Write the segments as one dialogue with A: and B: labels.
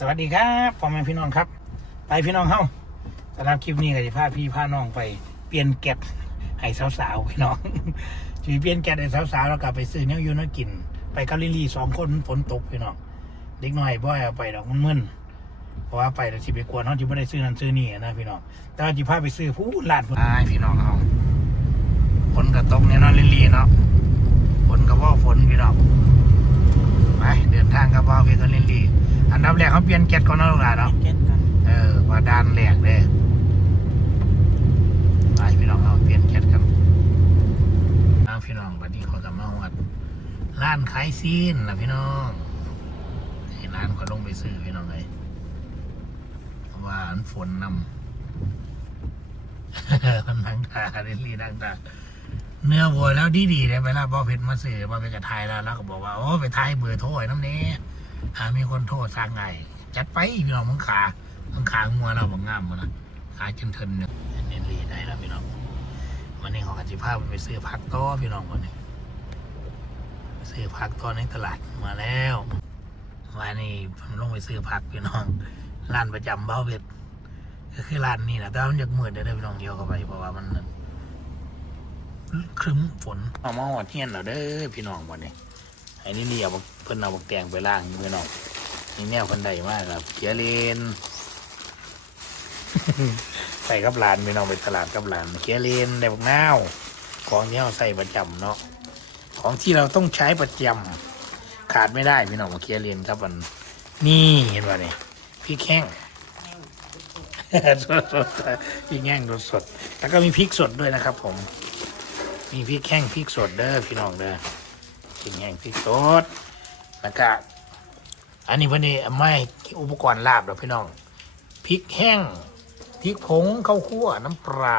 A: สวัสดีครับพ่อแม่พี่น้องครับ ไปพี่น้องเฮ้าสำหรับคลิปนี้ก็จะพาพี่พาน้องไปเปลี่ยนแก็บให้สาวๆพี่น้องจะเปลี่ยนแก็บให้สาวๆแล้วก็ไปซื้อเนื้อยูนากิน ไปกาลิลีสองคนฝนตกพี่น้องเด็กน้อยบ่อยเอาไปดอกมันมึนเพราะว่าไปแต่สิไปกวนเขาจะไม่ได้ซื้อนั่นซื้อนี่นะพี่น้องแต่ว่าจะพาไปซื้อผู้ร้านไอ้พี่น้องเฮาฝนก็ตกแน่นอนลิลีเนาะฝนก็ว่าฝนพี่น้อง ไปเดินทางกับบ่าวเวกันลินลีอันดับแรกเขาเปลี่ ยนแก๊สก่อนเนาะลูกหลานเนาะ
B: เก็ตกัน
A: เออว่าด้านแรกเลยไปพี่น้องเอาเปลี่ยนแก๊สกันเอาพี่น้องวันนี้เขาจะมาวัดร้านขายซีนล่ะพี่น้องให้ร้านเขาลงไปซื้อพี่น้องเลยเพราะว่าอันฝนนำ มันนั่งตาลินลีนั่งตาเนื้อวัวแล้วดีดีๆเลยเวลาบอเพชรมาสื่อมาเป็นกระทายแล้วแล้วก็บอกว่าโอ้ไปทายเบอร์โทรไอ้น้ำเนี้หามีคนโทรสั่งไง จัดไปพี่น้องมึงขามึงขางัวเราบังงามมดนะขาจนเทินเนี่ยเน้นรีได้แล้วพี่น้องวันนี้ของอจิภาพไปซื้อผักต้อพี่น้องวันนี้ซื้อผักต้อในตลาดมาแล้ววันนี้ผมลงไปซื้อผักพี่น้องร้านประจำเบ้าเพชรก็คือร้านนี้นะแต่มันจะมืดเดี๋ยวได้พี่น้องเดียวเข้าไปเพราะว่ามันครึ้มฝนเอามาหอดเทียนเราเด้อพี่น้องวันนี้ไอ้นี่นี่เอาบักเพิ่นเอาบักแตงไปล่างพี่น้อง นี่แนวเพิ่นได้มากครับเขียเลนใส่กับหลานพี่น้องไปตลาดกับหลานเขียเลนได้บักนาวของที่เราใส่ประจำเนาะของที่เราต้องใช้ประจำขาดไม่ได้พี่น้องมาเขียเลนครับมันนี่เห็นป่ะนี่พริกแห้งสดๆพริกแห้งสดๆแล้วก็มีพริกสดด้วยนะครับ ผม มีพริกแห้งพริกสดเด้อพี่น้องเด้อพริกแห้งพริกสดแล้วก็ อันนี้เพิ่นนี่ไม่อุปกรณ์ลาบเด้อพี่น้องพริกแห้งพริกผงข้าวคั่วน้ำปลา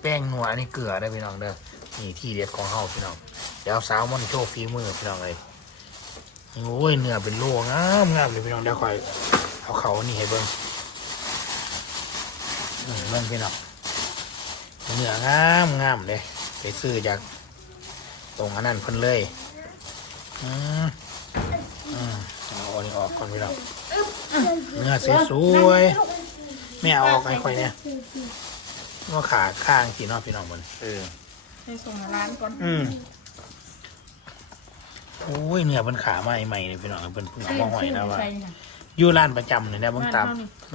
A: แป้งนัวอันนี้เกลือเด้พี่น้องเด้อนี่ที่เด็ดของเฮาพี่น้องเดี๋ยวสาวมันโชว์ฝีมือพี่น้องเลยโอ้ยเนื้อเป็นโลงามงามเลยพี่น้องเดี๋ยวคอยเอาเขานี่ให้เบิ่งอืมเบิ่งพี่น้องเนื้องามงามเลยไปซื้อจากตรงอันนั้นเพิ่นเลยอืม เอาอันนี้ออกก่อนพี่น้องเนื้อสวยๆไม่เอาออกไอ้ค่อยเนี่ยว่าขาข้างสีนอกพี่น้องมันเออ
B: ไปส่งร้านก่อน
A: อืมโอ้ยเนื้อเป็นขาใหม่ใหม่เลยพี่น้องเป็นเพิ่งเอามาหอยนะว่า
B: ใส่น่ะ
A: อยู่ร้านประจำเลยนะเบางตาม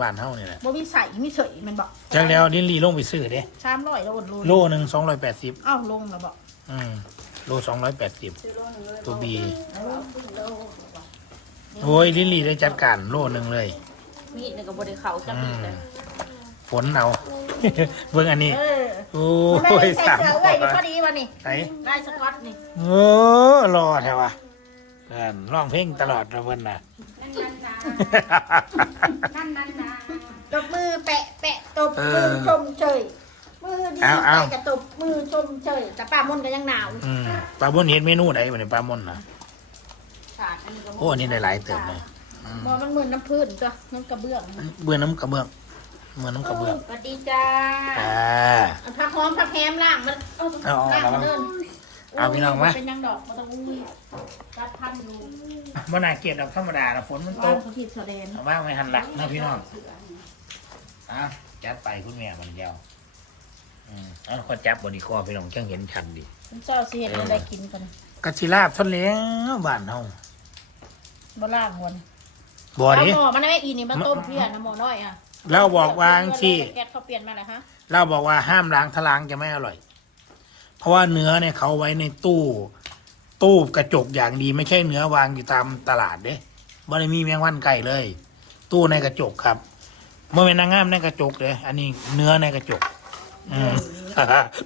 B: ร้านเท่านี้
A: ร้านเท่านี่แหละ
B: บ่มีใส่มีเฉยมันบอก
A: จากแล้วดินลีลงไปซื้อเด้
B: ชามร้อยแล้วอดรู
A: โลหนึ่งสองร้อยแปดสิบ
B: อ้าวลงแล้วบอก
A: อืมโลสองร้อยแปดสิบตัวบี โอ้ยลิลลี่ได้จัดการโลหนึ่งเลย
C: มีดนี่ก็บ่ได้เข้าจับ
A: อื
C: มีด
A: ม
C: เลย
A: ฝนเอา เบิ่งอันนี้
B: เออ
A: โอ้
B: มันไม่
A: ย
B: ได้ใส่
A: สาม
B: เสื้อ
A: ตั
B: เอ้ยนี่พอดีวันนี้
A: ไหน
B: ลายสก๊อตนี่
A: โอ้รอแถวะนั่นร้องเพลงตลอดนะเพิ่นน่ะ
C: นั่นนั่นนะ
B: ตบมือแปะแปะตบ
A: เอ
B: มื
A: อ
B: อชมเชยมือดี
A: เอาเอา
B: แปะกับตบมือชมเชยแต่ป้ามนก็ยังหนาว
A: อืมปลาบนเห็นเมนูไหนวันนี้ปลาบนน่ะ
C: ขาดอันนี้ก็
A: โอ้อันนี้ได้หลายเติมเลยอืม
B: บ่มันเหมือนน้ำพื้นก็น้ำกระเบื้อง
A: เบื่อน้ำกระเบื้องเหมือนน้ำกระเบื้อง
C: สวัสดีจ้า
A: อ่า
B: เอาผักหอมผักแฮมล่างมันเอา
A: เอาเอา
B: ล่าง
A: เอา
B: มาเดิน
A: เอาพี่น้องมา
B: เป็นยังดอกมาต้องอุ้ยรัดพันอยู่
A: บ่น่าเกลียดดอกธรรมดานะฝนมันต
B: บ้าน
A: ก
B: เขาที่แสดง
A: เอาว่างไม่หันหลักนะพี่น้องอะจัดไปคุณแม่มันเดียวอืมเอ้าขอจับบนอีคอพี่น้องจังเห็นชันดี
B: ผมเจ้าสิเห็นอะไรกินกัน
A: กะสิลาบทนเลี้ยงบ้านเฮา
B: บ่ล่างวน
A: บ่
B: เอา
A: ดิ
B: หม้อมันไม่อีนี่มาต้มเพี้ยนะหม้อน้อยอะ
A: เราบอกวางที่
B: แก๊สเขาเปลี่ยนมาแล้วฮะ
A: เราบอกว่าห้ามล้างถ้าล้างจะไม่อร่อย เพราะว่าเนื้อเนี่ยเขาไว้ในตู้ ตู้กระจกอย่างดีไม่ใช่เนื้อวางอยู่ตามตลาดเด้บ่ได้มีแมงวันไก่เลย ตู้ในกระจกครับเมื่อเป็นนางงามในกระจกเลยอันนี้เนื้อในกระจก อืม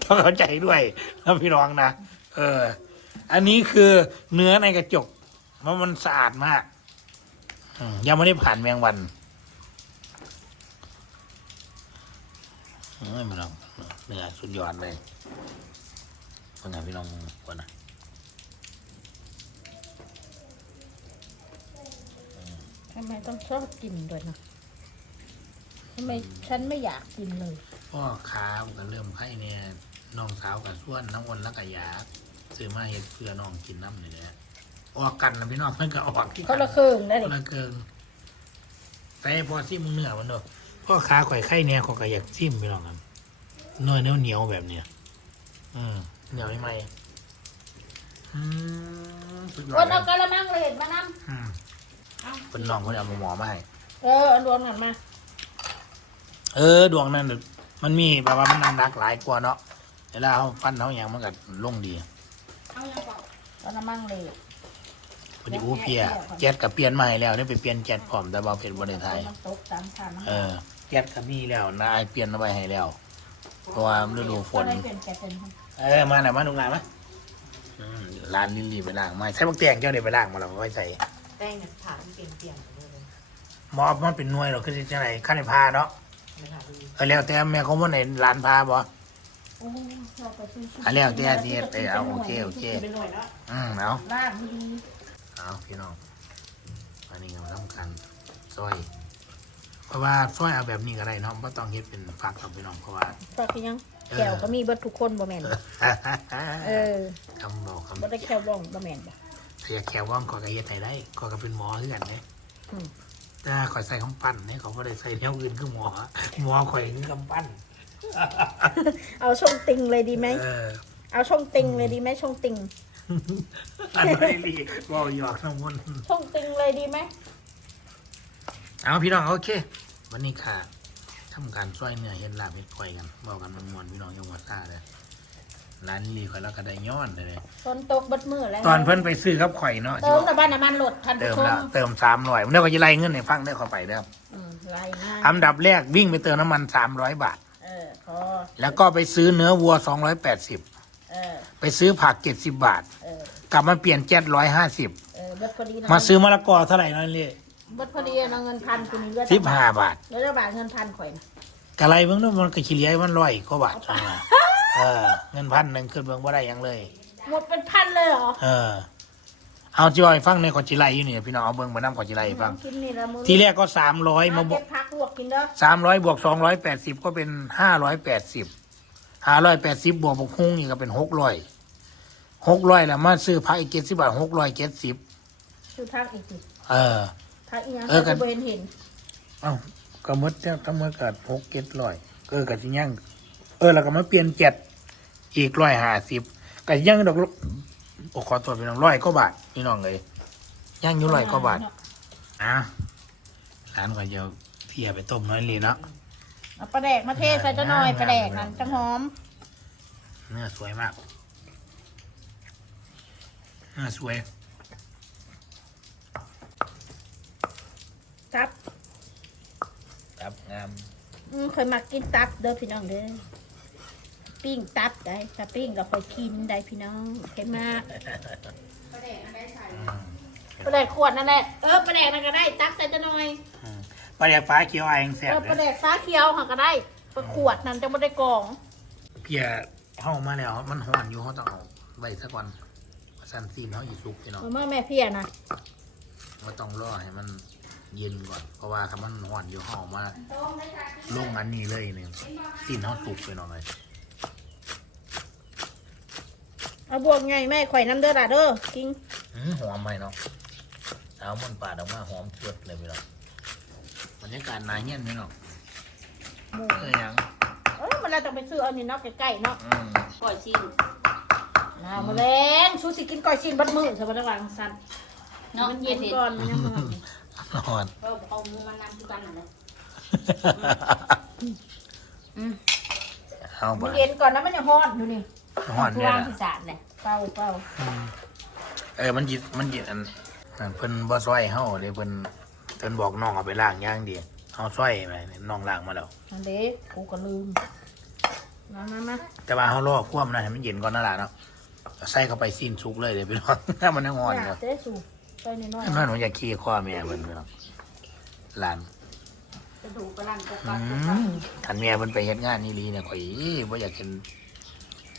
A: ต้องเข้าใจด้วยนะพี่น้องนะเออ อันนี้คือเนื้อในกระจก เพราะมันสะอาดมากอืมยังไม่ได้ผ่านแมงวันเอ้ยพี่น้องเนื้อสุดยอดเลยเป็นไงพี่น้องก่อนนะ
B: ทำไมต้องชอบกินด้วยนะทำไมฉันไม่อยากกินเลย
A: พ่อค้ามันก็เริ่มไข่เนี่ยน้องสาวกับส่วนน้องอ้นแล้วก็ยาซื้อมาเห็ดเพื่อน้องกินน้ำนี่แหละ ออกกันนะพี่น้องเพื่อนก็ออกที่
B: เขาละเครื่องได้
A: ค
B: ดิ
A: นละเกิงใส่พอซิมเนื้อมันเด้อพ่อขาข่อยไข่เนี่ยเขาก็อยากซิมพี่น้องครับเนื้อเหนียวเหนียวๆแบบเนี้ยเออเหนียวไม่ไหมอืมสุดยอ
B: ค
A: ด
B: น
A: เล
B: เอา
A: ย
B: กระมังเลยเห็นมานั่
A: อืมเป็นน้องคนเอาหมอมาให้
B: เออเอารวมกันมา
A: เออ ดวงนั่นน่ะมันมีแบบว่ามันน้ำหนักหลายกว่าเนาะเวลาเขาฟันเขาอย่างมันก็ลงดี
C: เอายังบอก
B: กระมังเลย
A: พอดีอู้เพียแจ็ดกับเปลี่ยนใหม่แล้วได้ไปเปลี่ยนแจ็ดพร้อมแต่ว่าเป็นบริไทย
B: มันตกตามทาง
A: เออแจ็ดกับมีแล้วนายเปลี่ยนเอาไว้ให้แล้วเพราะว่าฤดูฝน
B: อะไรเป็นแกเป็น
A: เออมาหน่อยมาดูงานไหมอืมร้านลิลลี่ไปล้างไม่ใช่พวกเตียงเจ้าเดี๋ยวไปล้างมาเราก็ไว้ใส่
D: แป้งเนี่ยถามเปลี่ยนเปลี่ยนไปเลย
A: หมอมันเป็นหน่วยหรอกคือจะไหนขั้นในพาเนาะ
D: ไม่ถามดู
A: เออแล้วแต่แม่เขาว่าในร้านพาบ่
B: โอ้เราไปซื้อ
A: อันแล้วแต่ที่เออเอาโอเคโอเค
D: เป็นหน่วยแล้ว
A: อืมเอา
B: ล่างดี
A: เอาพี่น้องอันนี้ก็ต้องการซอย เพราะว่าซอยเอาแบบนี้ก็ได้เนาะไม่ต้องเฮ็ดเป็นฟักหรอกพี่น้องเพราะว่า
B: ฝากยังแก้วก็มีเบิดทุกคนบ่แม่นเออ
A: คำบอกคำ
B: บ่ได้แค่ว่องบ่แม่นบ่
A: ถ้าอยากแควว่างขอยก็เฮ็ดให้ได้ขอยก็เป็นหมอเพื่อนเนี่ย
B: อืม
A: แต่ขอยใส่ของปั้นเนี่ยเขาไม่ได้ใส่แนวอื่นคือหมอหมอข่อยคือกำปั้น
B: เอาช่องติงเลยดีไหม
A: เออ
B: เอาช่องติงเลยดีไหมช่องติง
A: อันนี้รีบอกหยอกทั้งหมด
B: ช่องติงเลยดีไหม
A: เอาพี่น้องโอเค วันนี้ค่ะทำการช่วยเนื้อเห็ดลาบเห็ดก้อยกันบอกกันมันมวนๆพี่น้องยังวัดซ่าเลยร้านนี้ข่อยแล้วก็ได้ย้อนเลย
B: ฝนตกเบิดมือแล้ว
A: ตอนเพิ่นไปซื้อกับข่อยเนาะ
B: เติมแต่บ้านน้ำมันลดทัน
A: เติ
B: ผู้
A: ม
B: ชม
A: แล้วเติมสามร้อยเมื่อก็จะไล่เงินในฟังได้เข้าไปเด้อ
B: อืมไล่ง่าย
A: อันดับแรกวิ่งไปเติมน้ำมันสามร้อยบาท
B: เออพอ
A: แล้วก็ไปซื้อเนื้อวัวสองร้อยแปดสิบ
B: เออ
A: ไปซื้อผักเจ็ดสิบบาท
B: เออ ก
A: ลับมาเปลี่ยนเจ็ดร้อยห้าสิบ
B: เออเบิดพอดีนะ
A: มาซื้อมะละกอเท่าไหร่นั่นเลย
B: เบิดพอดีเอาเงินพันคุณนี่เลือด
A: สิบห้าบาท
B: เลือดบาทเงินพันข่อยนะ
A: กะไรเบิ่งเนาะมันก็ขี้เหลียมันร้อยกว่าบาทจังว่าเออ เงินพันหนึ่งขึ้นเบิ่งบ่ได้หยังเลย
B: หมดเป็นพันเลยเหรอ
A: เออ เอาจิว่าให้ฟังในขอจิไลอยู่นี่พี่น้องเอาเบิ่งมานํขอจิไลให้ฟัง
B: กินนี่ละมือ
A: ทีแรกก็สามร้อยมาบ
B: เก็
A: วก
B: บพักลวกกินเด้อ
A: สามร้อยบวกสองร้อยแปดสิบก็เป็นห้าร้อยแปดสิบ ห้าร้อยแปดสิบบวกบวกหุ้งนี่ก็เป็นหกร้อยหกร้อยแล้วมาซื้อผักอีกเจ็ดสิบบาทหกร้อยเจ็ดสิบ
B: คือพักอีกที
A: เออ
B: พักอีกอย่าง
A: เออกัน
B: ก็เห็นเห็น
A: เอ้าก็หมดแล้วก็หมดกัหกเจ็ดร้อยเออก็สิยังเออแล้วก็มาเปลี่ยนเจ็ดอีกร้อยห้าสิบก็ยังดอกลูกโอ้ขอตัวพี่น้องร้อยก็บาทพี่น้องเลยยังอยู่ร้อยก็บาทอะร้านก็จะเพียไปต้มน้อยลีเนาะ
B: เอาปลาแดกมาเทใส่จะหน่อยปลาแดกนั่นจังหอม
A: เนื้อสวยมากเนื้อสวย
B: ตับ
A: ครับงาม
B: อืมเคยมากินตับเด้อพี่น้องเด้อปิ้งตับได้ถ้าปิ้งก็ค่อยกินได้พี่น้องเคยมาปลาแดกขวดนั่นแหละเออปลาแดกนั่นก็ได้ตักใส่จะหน่อย
A: ปลาแดกฟ้าเขียวไอ้ยังแส
B: เอบอปลา
A: เล
B: แด
A: ย
B: กฟ้าเขียวค่ะก็ได้ปลาขวดนั่นจะไม่ได้กรอง
A: เพียเข้ามาแล้ว มันห่อนอยู่เขาต้องเอาไว้สักวันสันซีนเขาอีสุกพี่น้อง
B: เมื่อแม่เพียนะ
A: ว่าต้องรอให้มันเย็นก่อน เพราะว่าถ้ามันห่อนอยู่ห่อมาลงอันนี้เลยเนี่ยซีนเขาสุกไปหน่อย
B: เอาบวกไงแม่ข่อยน้ำเด้อล่ะเด้อกิง
A: อืมหอมไหมเนาะเอามันปาดออกมาหอมเกิดเลยพี่น้องบ รรยากาศนายเงี้ยพี่น้อง
B: หมู
A: เอ้ยยัง
B: เออมันเราต้องไปซื้อเอานี่เนาะใกล้ๆเนาะ
A: อืม
C: ก่อยซีน
B: น้ำมาแรงซูสิกินก้อยซีนบัดมือสบายระวังสัน
C: เนาะ
B: มัน
C: เย็
B: เย็
C: น
B: น
C: ก่
B: ก่
C: อ
B: อนนมันยังมัน
A: ห่อน
C: ก็เอามือมันนำที่กันน่ะเลย
A: เอา
B: มั
A: บ่
B: นเย็นก่อนนะมันยังฮ้อนอยู่นี่
A: ห่อน
C: ทุ
A: เนี่ย
C: วาง
A: นะ
C: ที่ศาสตร์เนี่ย
B: เป่าเป่า
A: เออมันหยิดมันหยิดอันอันเพิ่นบ่ซอยเฮาเด้เพิ่น เพิ่นบอกน้องเอาไปล้างอย่างเดียวเฮาซอยไปน้องล้างมาแล้ว
B: อันเด็กกูก็ลืมมามามา
A: แต่ว่าเฮารอควมนะให้มันเย็นก่อนนั่นล่ะเนาะใส่เข้าไปสิ้นสุกเลยเดี๋ยวพี่น้อง ถ้ามันยังอ่อน
B: อ
A: อยู่
B: ยากเจ๊สูไปนิดหน่อย
A: นั่นผมอยากขี้ข้อแม่เพิ่นพี่น้องหลาน
C: กระดูกกระลังกระ
A: อื
C: ปัดกระปัด
A: มคันแม่เพิ่นไปเฮ็ดงานนี่ลีเนี่ยข่อยบ่อยากเห็น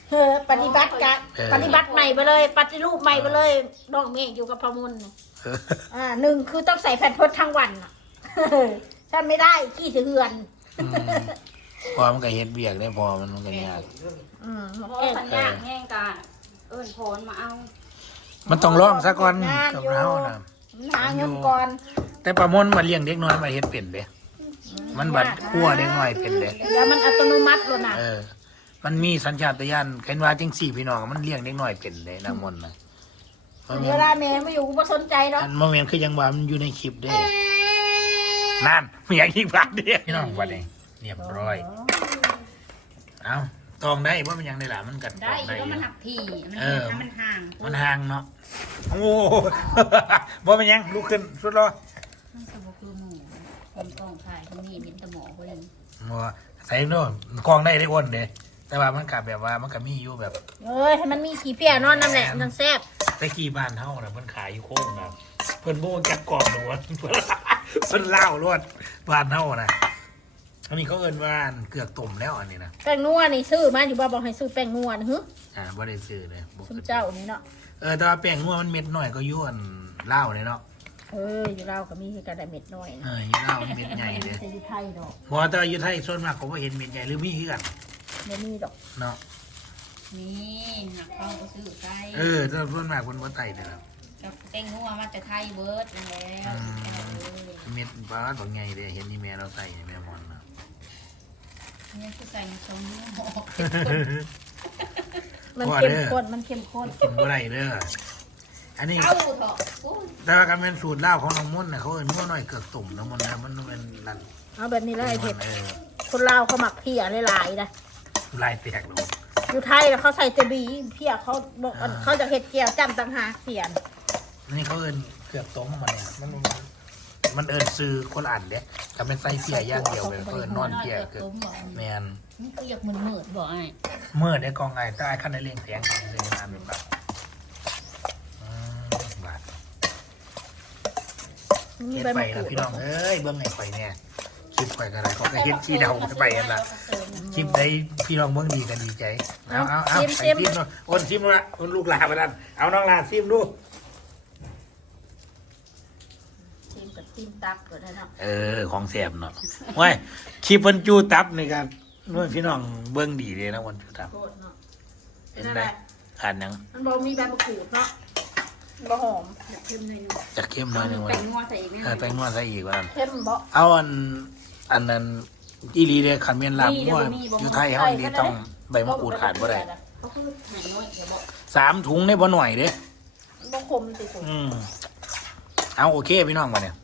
B: เฮ้อปฏิบัติการ
A: เออ
B: ปฏิบัติใหม่ไปเลย ปฏิรูปใหม่ไปเลยดอกเมฆอยู่กับพะมุนน่ะ
A: เออ
B: อ่าหนึ่งคือต้องใส่แผ่นพดทั้งวันน่ะถ้าไม่ได้ขี้เถื่อน
A: อืมพอมันก็เฮ็ดเวียกได้พอมันมันก็ยาก
B: อืม
C: เพราะสัญญาณแห้งกาเอิ้นโพนมาเอา
A: มันต้องลองซะก่อนกับเราน่ะ
B: มันหาเงินก่อน
A: แต่ปลามนมาเลี้ยงเด็กน้อยมาเฮ็ดเป็นเด้มันบัดคั่วเด็กน้อยเป็นเด้
B: แล้วมันอัตโนมัติแล้วนะ
A: เออ มันมีสัญชาตญาณเห็นว่าจังสี่พี่น้องมันเลี้ยงเด็กน้อยเป็นเด้นางมนต์นะ มัน
B: เวลาแม่ไม่อยู่กูบ่สนใจหรอก
A: อันโมเมนต์คือยังว่ามันอยู่ในคลิปเด้นั่นมีอย่างอีกบาทเดียวพี่น้องบัดนี้เรียบร้อย เอาตองได้ว่ามันยังได้หล่ะมันกัดต
C: ได้
A: อง
C: อีก
A: ได้อ
C: ก็
A: ยู่
C: มันหักทีมัน
A: เออ
C: ถ้ามันห่าง
A: มันห่างเนาะโอ้ว่ามันยังลุกขึ้นสุดรอ
C: มันสมบูคือหมูคนกองถ่ายที่นี่เป็นตะหมอเพิ่น
A: มัวใส่โน่นกองได้ได้อ้วนเด้แต่ว่ามันกับแบบว่ามันก็มีอยู่แบบ
B: เอ้ยให้มันมีขี้เปียนอนนั่นแหละมันแซ่บ
A: ตะกี้บ้านเฮาน่ะมันขายอยู่โค้งนะเพิ่นโบ้จักกรอบหนูวะเพิ่นเล่ารวดบ้านเฮาน่ะอันนี้เขาเอิ้นว่าเกือกต้มแล้วอันนี้นะ
B: แป้งนัวนี่ซื้อมาอยู่บ่บอกให้ซื้อแป้งนัวนะฮึ
A: อ่าบ่ได้ซื้อเลยบ่
B: ซุมเจ้านี่เนาะ
A: เออแต่ว่าแป้งนัวมันเม็ดน้อยก็อยู่อันเล่าวเลยเนาะ
B: เอออยู่ลาวก็มีคือกระดาษเม็ดน้อย
A: เอออยู่เล่าวมันเม็ดใหญ่เด้
B: แต่อยู่ไทยดอก
A: บ่แต่ว่าอยู่ไทยส่วนมากผมว่าเห็นเม็ดใหญ่หรือมีคือกัน
B: ไม่มีดอก
A: เนาะ
C: นี่หักเข้าก็ซื้อไก่
A: เออแต่ส่วนมากคนบ่ไทยเด้อครับ
C: กับเต้งหัวมาแต่ไทยเบิร์ดนั่นแล้ว
A: เม็ดปลาตัวใหญ่เด้เห็นนี่แม่เราใส่แม่มอนนะ
C: เนี่ยคือใส่ในชมหม้อ
B: มันเข้มข้นมันเข้มข้น
A: กินบ่ได้เด้ออันนี้
C: เอาเถอะโอ้ย
A: แต่ว่าการเป็นสูตรลาวของน้องมุ่นน่ะเขาเอิ้นว่าน้อยเกือกตุ่มน้องมุ่นนะมันเป็นนั่น
B: เอาแบบนี้เลยไอ้เผ็ด
A: เออ
B: คนลาวเขาหมักเพียหลายๆนะ
A: ลายแตกลง
B: อยู่ไทยแล้วเขาใส่แต่บีเพียเขาบอกอันเขาจะเห็ดเจียวจำต่างหากเพียน
A: นี่เขาเอิ้นเกือกต้มมันเนี่ยมันมันมันเอิ้นซื้อคนอ่านเด้ก็เป็นไส้เสียอย่างเดียวเลยเขาเอิ้นนอนเพียเกือก
C: ต้มบอก
A: แมน
C: นี่คืออยากเหมือนเหมือดบอกไอ้
A: เมื่อได้กองไงใต้ขั้นได้เลี้ยงแสงเลยนานเป็นแบบอืมบาด
B: มี
A: เฮ็ด
B: ใบ
A: ไป
B: มะก
A: แล้ว
B: รูด
A: พี่น้องเอ้ยเบื้องไงข่อยเนี่ยค ลิปข่อยกันอะไรเขาก็เฮ็ดที่เดาไปกันละคลิปได้พี่น้องเบื้องดีกันดีใจ เอาเอาเอาไปซิมดูโอนซิมละโอนลูกหลาไปนั่นเอาน้องหลาซิมดู
B: ชิมกับจิ้มตักก็ได้เนาะ
A: เออ ของแสบเนาะว้ยคลิปวันจูตับนี่กันนู่นพี่น้องเบื้องดีเลยนะวันจูตับ
B: โคตรเนาะ
A: เป็นไงอ่านหยัง
B: มันบอกมีใบมะกรูดเนาะบะหอม
C: อยากเพิ่มเลย
A: จะเข้มหน่อยหนึงวัน
C: แป้งนัวใส่อีกไหม
A: เออแป้งนวดใส่อีกวัน
B: เข้มบ่
A: เอาอัน อันนั้นอีหลีเด้คันเมียนลาบมั่วอยู่ไทยเฮาอีหลีต้องใบมะกรูดขาดบ่ได้
C: เขาคือหายน้อยเดี๋ยวบอก
A: สามถุงได้บ่หน่อยเด้
B: บ่คมติสุด
A: อืมเอาโอเคพี่น้องมาเนี่ย